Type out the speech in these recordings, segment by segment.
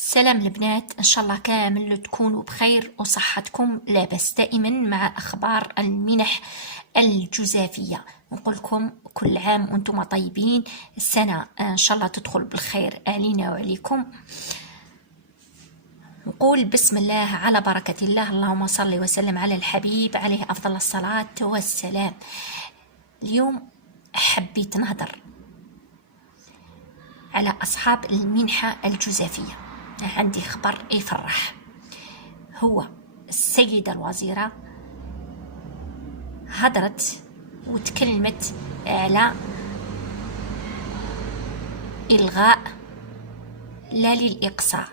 سلام البنات، إن شاء الله كامل تكونوا بخير وصحتكم لاباس دائما مع أخبار المنح الجزافية. نقول لكم كل عام وانتم طيبين، السنة إن شاء الله تدخل بالخير علينا وعليكم. نقول بسم الله على بركة الله، اللهم صل وسلم على الحبيب عليه أفضل الصلاة والسلام. اليوم حبيت نهضر على أصحاب المنحة الجزافية. عندي خبر يفرح، هو السيدة الوزيرة هدرت وتكلمت على إلغاء لا للإقصاء.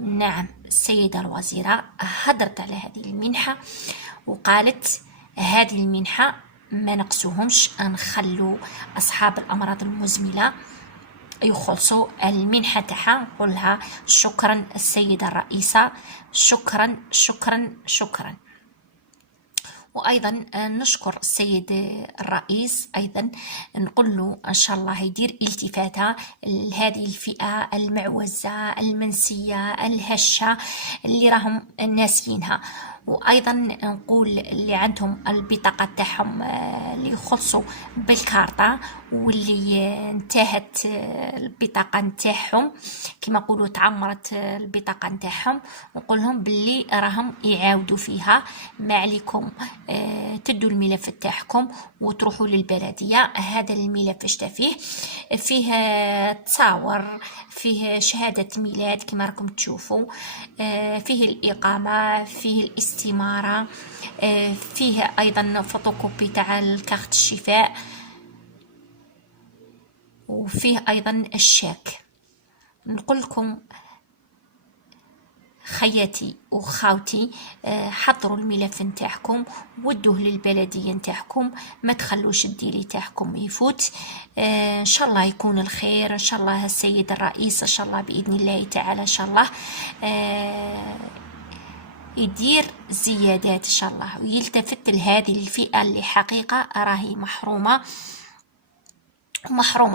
نعم، السيدة الوزيرة هدرت على هذه المنحة وقالت هذه المنحة ما نقصوهمش، نخلو أصحاب الأمراض المزمنة يخلصوا المنحة تاعها. نقولها شكرا السيدة الرئيسة، شكرا شكرا شكرا. وايضا نشكر السيد الرئيس، ايضا نقول له ان شاء الله يدير التفاته لهذه الفئه المعوزه المنسيه الهشه اللي راهم ناسيينها. وايضا نقول اللي عندهم البطاقه تاعهم اللي يخلصوا بالكارطه واللي انتهت البطاقه نتاعهم، كما نقولوا تعمرت البطاقه نتاعهم، نقول لهم باللي راهم يعاودوا فيها. ما عليكم تدوا الملف تاعكم وتروحوا للبلديه. هذا الملف اش فيه تصاور، فيه شهاده ميلاد كما راكم تشوفوا، فيه الاقامه، فيه الاستماره، فيه ايضا فوتوكوبي تاع الكارت الشفاء، وفيه ايضا الشاك. نقول لكم خياتي وخاوتي، حضروا الملف نتاعكم ودوه للبلديه نتاعكم، ما تخلوش الديري تاعكم يفوت. ان شاء الله يكون الخير، ان شاء الله السيد الرئيس ان شاء الله باذن الله تعالى ان شاء الله يدير زيادات ان شاء الله، ويلتفت لهذه الفئه اللي حقيقه راهي محرومة،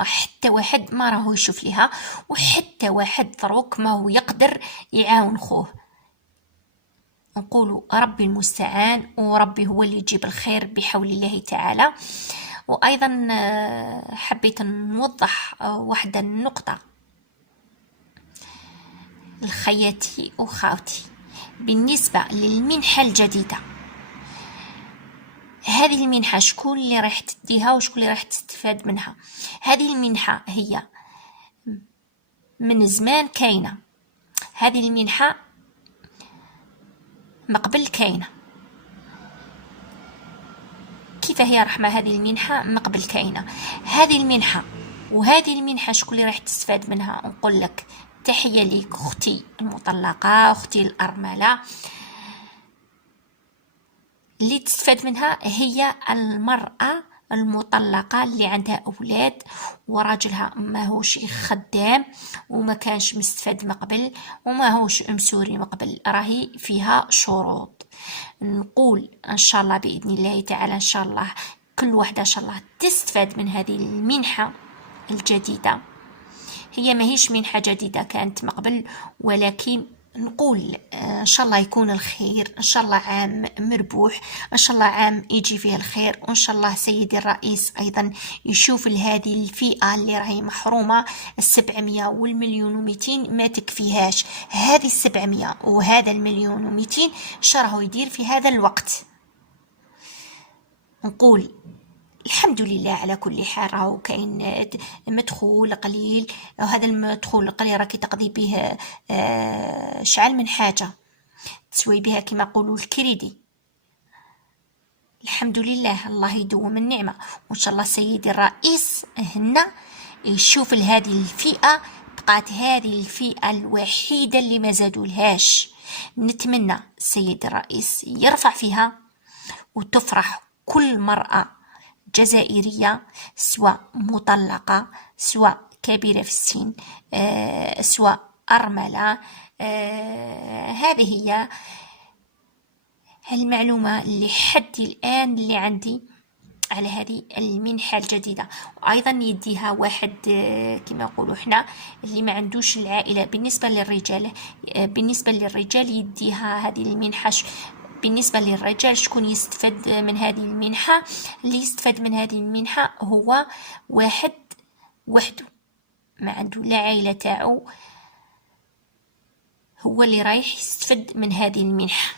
حتى واحد ما راهو يشوف ليها، وحتى واحد دروك ما هو يقدر يعاون خوه. نقولوا ربي المستعان، وربي هو اللي يجيب الخير بحول الله تعالى. وايضا حبيت نوضح واحدة النقطة لخياتي وخاوتي بالنسبة للمنحة الجديدة. هذه المنحة شكون اللي راح تديها وشكون اللي راح تستفاد منها؟ هذه المنحة هي من زمان كاينة، هذه المنحة مقبل كاينة. كيف هي رحمة هذه المنحة مقبل كاينة؟ هذه المنحة وهذه المنحة شكون اللي راح تستفاد منها؟ نقول لك تحية ليك أختي المطلقة، أختي الأرملة. اللي تستفاد منها هي المرأة المطلقة اللي عندها أولاد وراجلها ما هوش خدام وما كانش مستفاد مقبل وما هوش مسوري مقبل، راهي فيها شروط. نقول إن شاء الله بإذن الله تعالى إن شاء الله كل واحدة إن شاء الله تستفاد من هذه المنحة الجديدة. هي ما هيش منحة جديدة، كانت مقبل، ولكن نقول ان شاء الله يكون الخير، ان شاء الله عام مربوح، ان شاء الله عام يجي فيه الخير، وان شاء الله سيدي الرئيس ايضا يشوف لهذه الفئة اللي راهي محرومة. 700 والمليون و200 ما تكفيهاش، هذه 700 وهذا المليون و200 شرهو يدير في هذا الوقت. نقول الحمد لله على كل حال، راهو كاين مدخول قليل، وهذا المدخول القليل راكي تقضي به شعل من حاجة تسوي بها كما يقولوا الكريدي. الحمد لله، الله يدوم النعمة، وان شاء الله سيدي الرئيس هنا يشوف لهذه الفئة، بقات هذه الفئة الوحيدة اللي ما زادولهاش. نتمنى السيد الرئيس يرفع فيها وتفرح كل مرأة جزائرية، سواء مطلقة سواء كبيرة في السن، سواء أرملة. هذه هي المعلومة اللي حد الآن اللي عندي على هذه المنحة الجديدة. وأيضا يديها واحد كما نقولوا حنا اللي ما عندوش العائلة. بالنسبة للرجال يديها هذه المنحة. بالنسبة للرجال شكون يستفاد من هذه المنحة؟ اللي يستفاد من هذه المنحة هو واحد وحده ما عنده لا عائلة تاعو، هو اللي رايح يستفد من هذه المنحة.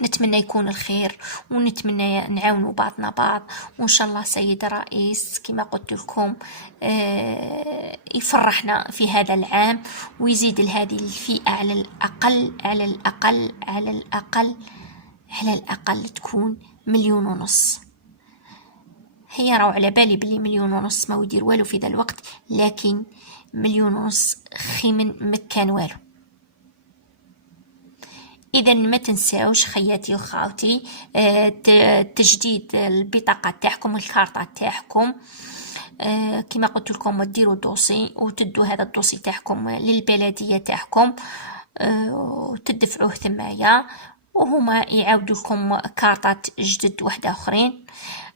نتمنى يكون الخير، ونتمنى نعاونوا بعضنا بعض، وإن شاء الله سيد الرئيس كما قلت لكم يفرحنا في هذا العام، ويزيد لهذه الفئة على الأقل على الأقل على الأقل على الأقل تكون 1.5 مليون. هي راهو على بالي بلي 1.5 مليون ما يدير والو في ذا الوقت، لكن 1.5 مليون خي من مكان والو. إذا ما تنساوش خياتي وخاوتي تجديد البطاقة تاعكم والكارطة تاعكم كما قلت لكم، ديروا دوسي وتدوا هذا الدوسي تاعكم للبلدية تاعكم وتدفعوه ثمايا، وهما يعاودوا لكم كارطات جدد واحدة اخرين.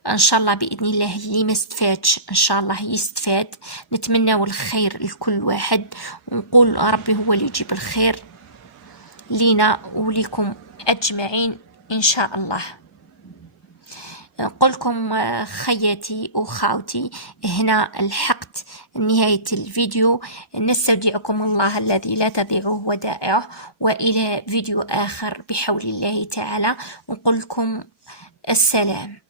ان شاء الله باذن الله اللي ما استفادش ان شاء الله يستفاد. نتمنى الخير لكل واحد، ونقول ربي هو اللي يجيب الخير لينا وليكم أجمعين إن شاء الله. نقولكم خياتي وخاوتي هنا الحقت نهاية الفيديو. نستودعكم الله الذي لا تضيع ودائعه، وإلى فيديو آخر بحول الله تعالى. نقولكم السلام.